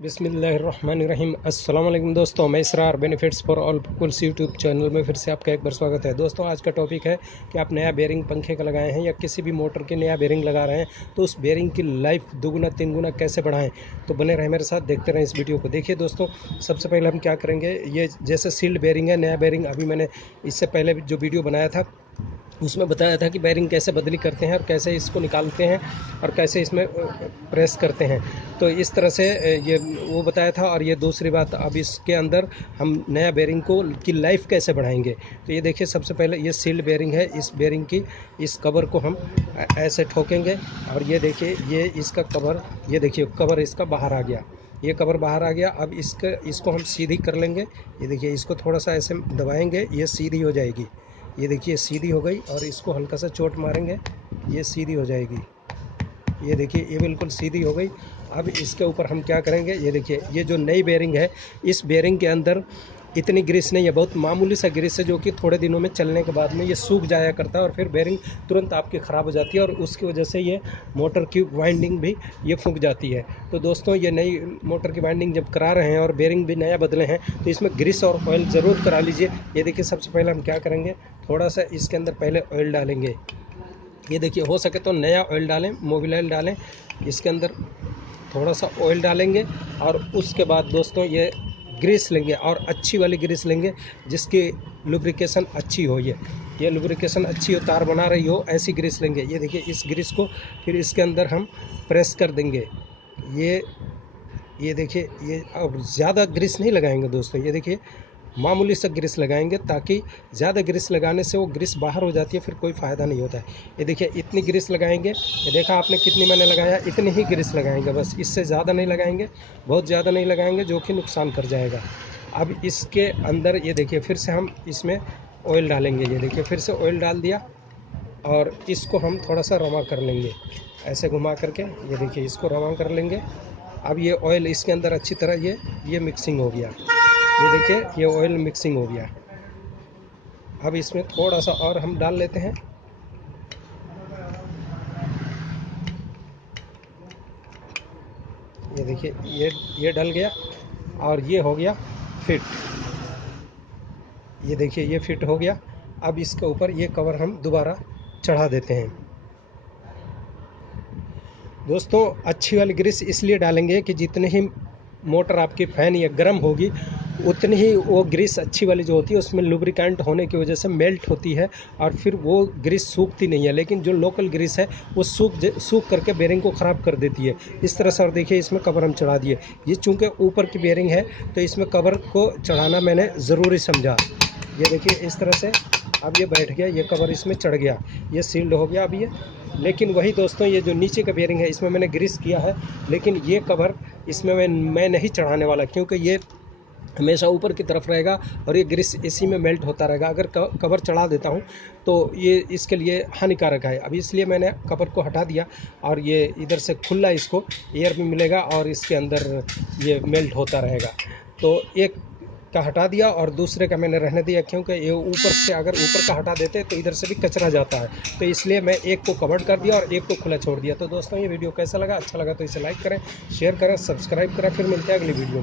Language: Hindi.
बिस्मिल्लाहिर्रहमानिर्रहीम। अस्सलाम वालेकुम दोस्तों, मैं Israr benefits for all peoples YouTube channel में फिर से आपका एक बार स्वागत है। दोस्तों, आज का टॉपिक है कि आप नया बेरिंग पंखे का लगाए हैं या किसी भी मोटर के नया बेरिंग लगा रहे हैं तो उस बेरिंग की लाइफ दुगुना तीन गुना कैसे बढ़ाएं। तो बने रहें मेरे साथ, देखते रहें इस वीडियो को। देखिए दोस्तों, सबसे पहले हम क्या करेंगे, ये जैसे सील्ड बेरिंग है, नया बेरिंग अभी मैंने इससे पहले जो वीडियो बनाया था उसमें बताया था कि बेरिंग कैसे बदली करते हैं और कैसे इसको निकालते हैं और कैसे इसमें प्रेस करते हैं। तो इस तरह से ये वो बताया था। और ये दूसरी बात, अब इसके अंदर हम नया बेरिंग को की लाइफ कैसे बढ़ाएंगे। तो ये देखिए, सबसे पहले ये सील्ड बेरिंग है, इस बेरिंग की इस कवर को हम ऐसे ठोकेंगे और ये देखिए, ये इसका कवर, ये देखिए कवर इसका बाहर आ गया, ये कवर बाहर आ गया। अब इसको हम सीधी कर लेंगे। ये देखिए, इसको थोड़ा सा ऐसे दबाएंगे, ये सीधी हो जाएगी। ये देखिए सीधी हो गई। और इसको हल्का सा चोट मारेंगे, ये सीधी हो जाएगी। ये देखिए, ये बिल्कुल सीधी हो गई। अब इसके ऊपर हम क्या करेंगे, ये देखिए, ये जो नई बेरिंग है, इस बेरिंग के अंदर इतनी ग्रीस नहीं है, बहुत मामूली सा ग्रीस है, जो कि थोड़े दिनों में चलने के बाद में ये सूख जाया करता है और फिर बेरिंग तुरंत आपकी ख़राब हो जाती है और उसकी वजह से ये मोटर की वाइंडिंग भी ये फूंक जाती है। तो दोस्तों, ये नई मोटर की वाइंडिंग जब करा रहे हैं और बेरिंग भी नया बदले हैं तो इसमें ग्रीस और ऑयल ज़रूर करा लीजिए। ये देखिए, सबसे पहले हम क्या करेंगे, थोड़ा सा इसके अंदर पहले ऑयल डालेंगे। ये देखिए, हो सके तो नया ऑयल डालें, मोबिल ऑयल डालें, इसके अंदर थोड़ा सा ऑयल डालेंगे। और उसके बाद दोस्तों, ये ग्रीस लेंगे और अच्छी वाली ग्रीस लेंगे जिसकी लुब्रिकेशन अच्छी हो। ये लुब्रिकेशन अच्छी हो, तार बना रही हो, ऐसी ग्रीस लेंगे। ये देखिए, इस ग्रीस को फिर इसके अंदर हम प्रेस कर देंगे। ये देखिए, ये अब ज़्यादा ग्रीस नहीं लगाएंगे दोस्तों, ये देखिए मामूली सा ग्रीस लगाएंगे, ताकि ज़्यादा ग्रीस लगाने से वो ग्रीस बाहर हो जाती है, फिर कोई फ़ायदा नहीं होता है। ये देखिए, इतनी ग्रीस लगाएंगे, ये देखा आपने कितनी मैंने लगाया, इतनी ही ग्रीस लगाएंगे बस, इससे ज़्यादा नहीं लगाएंगे, बहुत ज़्यादा नहीं लगाएंगे जो कि नुकसान कर जाएगा। अब इसके अंदर ये देखिए, फिर से हम इसमें ऑयल डालेंगे। ये देखिए, फिर से ऑयल डाल दिया और इसको हम थोड़ा सा रवा कर लेंगे, ऐसे घुमा करके। ये देखिए, इसको रवा कर लेंगे। अब ये ऑयल इसके अंदर अच्छी तरह ये मिक्सिंग हो गया। ये देखिए, ये ऑयल मिक्सिंग हो गया। अब इसमें थोड़ा सा और हम डाल लेते हैं। ये देखिए, ये डल गया और ये हो गया फिट। ये देखिए, ये फिट हो गया। अब इसके ऊपर ये कवर हम दोबारा चढ़ा देते हैं। दोस्तों, अच्छी वाली ग्रीस इसलिए डालेंगे कि जितने ही मोटर आपकी फ़ैन या गर्म होगी, उतनी ही वो ग्रीस अच्छी वाली जो होती है उसमें लुब्रिकेंट होने की वजह से मेल्ट होती है और फिर वो ग्रीस सूखती नहीं है। लेकिन जो लोकल ग्रीस है वो सूख करके बेरिंग को ख़राब कर देती है। इस तरह से। और देखिए, इसमें कवर हम चढ़ा दिए। ये चूँकि ऊपर की बेरिंग है तो इसमें कवर को चढ़ाना मैंने ज़रूरी समझा। ये देखिए, इस तरह से अब ये बैठ गया, ये कवर इसमें चढ़ गया, ये सील्ड हो गया अब ये। लेकिन वही दोस्तों, ये जो नीचे का बेरिंग है इसमें मैंने ग्रीस किया है, लेकिन ये कवर इसमें मैं नहीं चढ़ाने वाला, क्योंकि ये हमेशा ऊपर की तरफ रहेगा और ये ग्रीस इसी में मेल्ट होता रहेगा। अगर कवर चढ़ा देता हूँ तो ये इसके लिए हानिकारक है। अब इसलिए मैंने कवर को हटा दिया और ये इधर से खुला, इसको एयर भी मिलेगा और इसके अंदर ये मेल्ट होता रहेगा। तो एक का हटा दिया और दूसरे का मैंने रहने दिया, क्योंकि ये ऊपर से अगर ऊपर का हटा देते तो इधर से भी कचरा जाता है। तो इसलिए मैं एक को कवर कर दिया और एक को खुला छोड़ दिया। तो दोस्तों, ये वीडियो कैसा लगा, अच्छा लगा तो इसे लाइक करें, शेयर करें, सब्सक्राइब करें। फिर मिलते हैं अगली वीडियो में।